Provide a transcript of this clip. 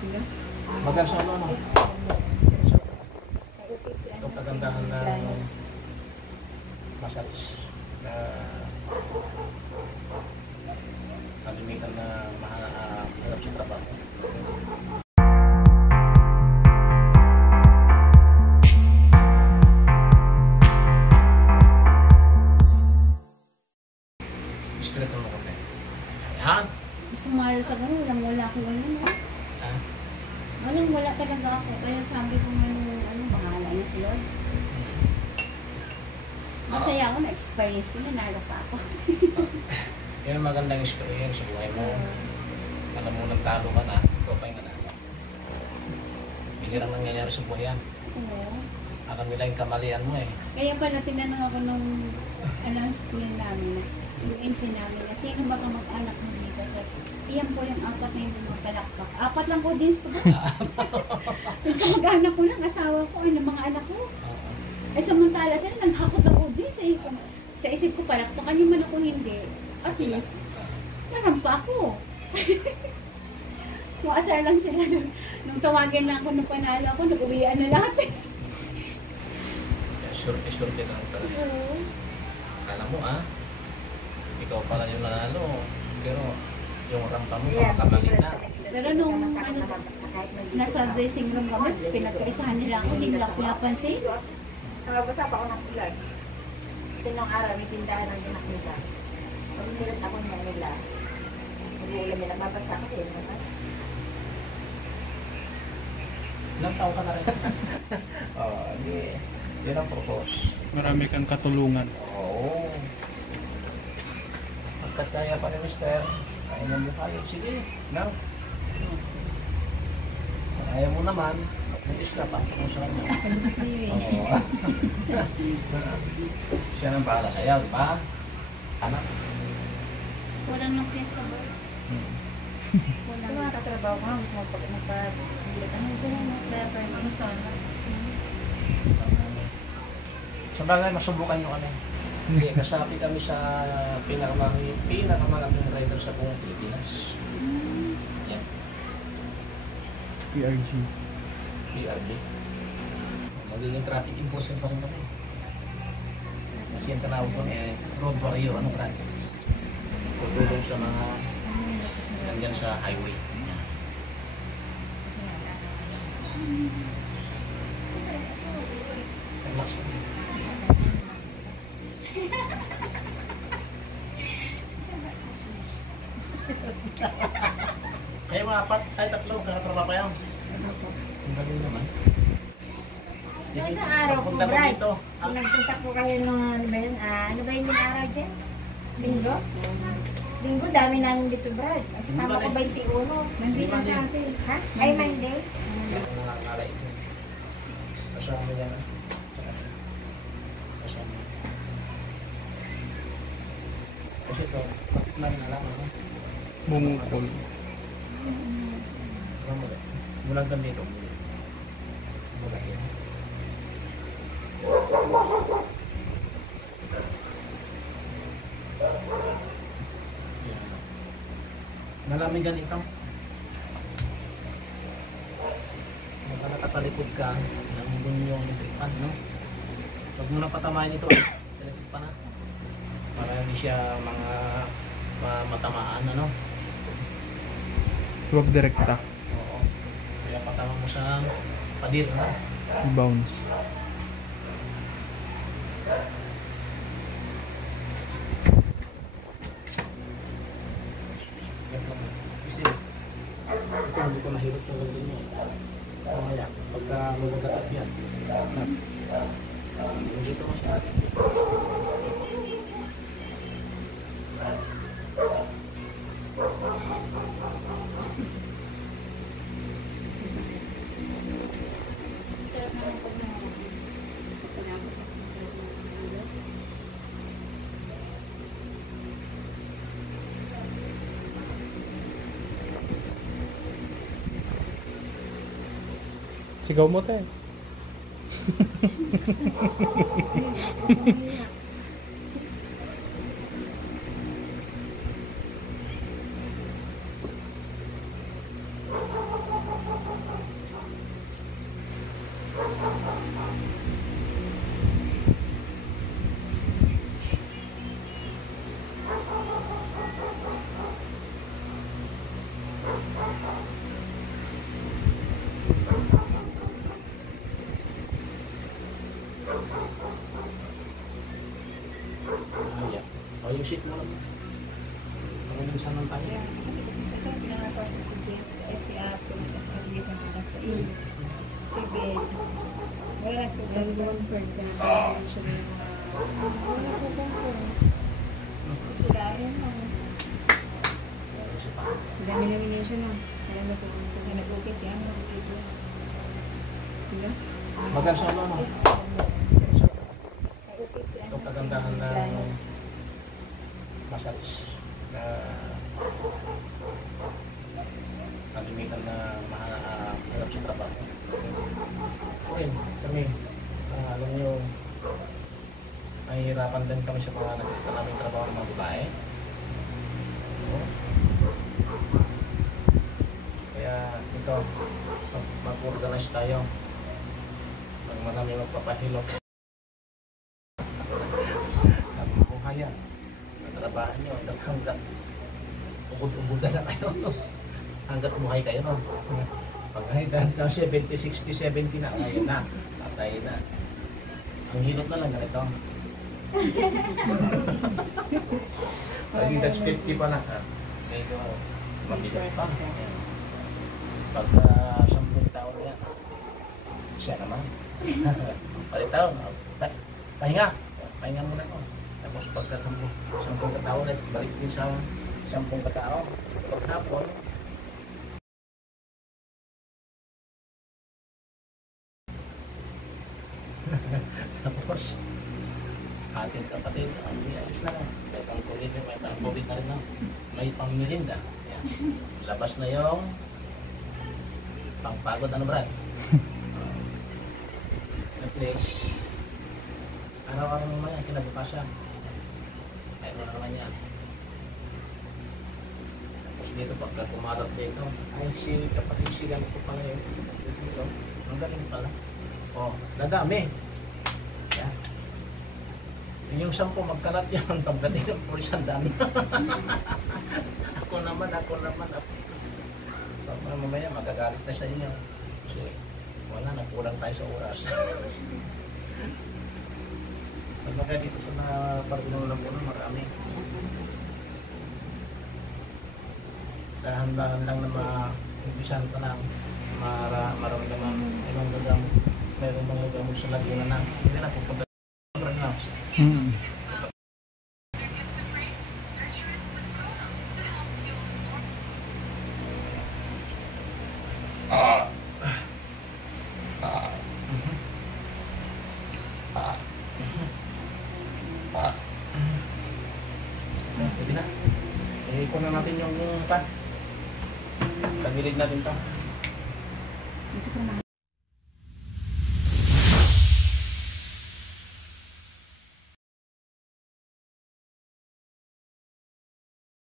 Maganda sa ano? Itong kagandahan ng massage na kalimitan na mahirap sa trabaho. Straight mo kami. Ayan. Sumalo sa gano'n, wala ko ano. Ha? Wala talaga ako. Kaya sabi ko ngayon, bahala niya si Lord. Masaya ako, na-experience ko, nanalo pa ako. Yan ang magandang experience sa buhay mo. Alam mo nang talo ka na, ikaw pa yung nanalo. Bigirang nangyayari sa buhay yan. Oo. Alam nila yung kamalian mo eh. Kaya pala tinanong ako nung announcement namin, yung MC namin, na sino ba kamag-anak mo dito? Iyan po yung apat na yung magpalakpak. Apat lang audience ko ba? Yung kamag-anak ko lang, asawa ko, mga anak ko. Ay samantala sila, nanghakot ang audience eh. Sa isip ko palakpakan yung man ako hindi. At least, narampa ako. Maasar lang sila nung tawagan na ako nung panalo ako, nag-uwian na lahat eh. Surte lang pala. Alam mo ikaw pala yung nanalo. Pero yung rampa mo, kamali na. Pero nung nasa dressing room kami, pinagkaisahan nila ako, hindi nila pinapansin. Nabasa pa ako ng ulan. Kasi nung araw, may tindahan ng dinaknita. Pag nilat ako niya nila, mag-uulan nila, mabasa ako eh. Ilang taon ka na rin? Hindi. Yun ang purpose. Marami kang katulungan. Oo. Pagkat kaya pa ni Mister, kaya ng mukha yun. Sige, now. Kung ayaw mo naman, mag-ulis ka pa kung sa kanya. Oo. Siya nang bahala sa'yo, di ba? Anak. Walang ng fiesta ba? Kung makakatrabaho ko, gusto mo magpag-ulit. Ano ito lang, mas level, ano sana? Sa bagay, masubukan nyo kami. Hindi, kasabi kami sa pinakamalaking rider sa buong Pilipinas. Yan. PRG. PRG. Magiging traffic enforcer pa rin kami. Kasi yung tanawag ko road warrior, ano traffic? Tutulong sa mga nandyan sa highway. Relax. Kaya mga apat, ay tatlo, kakatrabaho pa yan. Ang galing naman. Yung isang araw po, Pagpunta ko Brad, dito, kung nagpunta po kayo ng ano ba yun, ano ba yun yung araw dyan? Linggo? Linggo, dami namin dito, Brad. At kasama ko 21. Nandito ang dati. Ha? Ay, Monday? mga kalay ko. Kasama yan. Kasama. Kasi ito, bakit namin alam ano? Mungkol. Mulang ganito. Mulang yan. Malamig ganito. Baka nakatalikod ka ng bunyong tripan, no? Huwag mo na patamahin ito. Talikod pa na. Para hindi siya mga matamaan, ano? Huwag direkta. Oo. Kaya patama mo sa padir, no? Bounce. Kasi ito hindi ko mahirap yung ganda niya. Kaya pagka magagat yan. Dito mo siya. Sarap naman pag pinapasok sa ulo. Sigaw mo tayo. Ayan. O yung sheet mo lang. Ako din saan lang tayo. Kaya, sa ito, pinangako ko si Jess, si Apo, kasi si Jess ang punta sa East. Si Ben. Wala na po. Nag-confirm ka na kaya siya ng mga... Wala po po. Sila rin mo. Meron siya pa. Dami lang yun siya no. Kaya na po. Kaya nag-okay si ano, si Ben. Diba? Magkano sa ano? Yes, okay si ano. Itong kagandahan ng massage na kalimitan na mahanap sa trabaho. Okay, kami, alam nyo, nahihirapan din kami sa mga nakikita namin trabaho ng mga babae. Oo. Kaya ito, mag-organize tayo. Pag marami magpapahilot. Ang buhay yan. Trabahan nyo hanggang ubod-ubudan na kayo. Hanggat buhay kayo, no? Pag hanggang 70, 60, 70 na, ngayon na. Patay na. Ang hilot na lang ganito. Pag that's 50 pa na, medyo mabigat pa. Pagka 10 taon na yan, siya naman. Palitaw, pahinga. Pahinga muna ko. Tapos pagka 10 katao ulit, balik din sa 10 katao. Paghapon, tapos ating kapatid, ayos na lang. May pang-COVID, may pang-COVID na rin na. May pang-mirinda. Yan. Labas na yung pang-pagod, ano Brad? Place. Araw-araw naman yan, kinabukasan. Mayroon na naman yan. Tapos dito, pagka kumarap dito, ay si kapatid silang ko pala yun. Dito, ang galing pala. O, nadami. Yan. Yung 10 magkalat yan, pagdating ng pulis, ang dami. ako naman. Mamaya, magagalit na sa inyo. Kasi, wala, nagkulang tayo sa oras. Pagka dito sa mga Barbinulang Puno, marami. Dahan-dahan lang na ma-umpisan ka lang. Marami naman ibang gagamot. Mayroong mga gagamot sa Laguna na. Hindi na pupunta na. Sige na. Ikon na natin yung pan. Tagilid natin ito.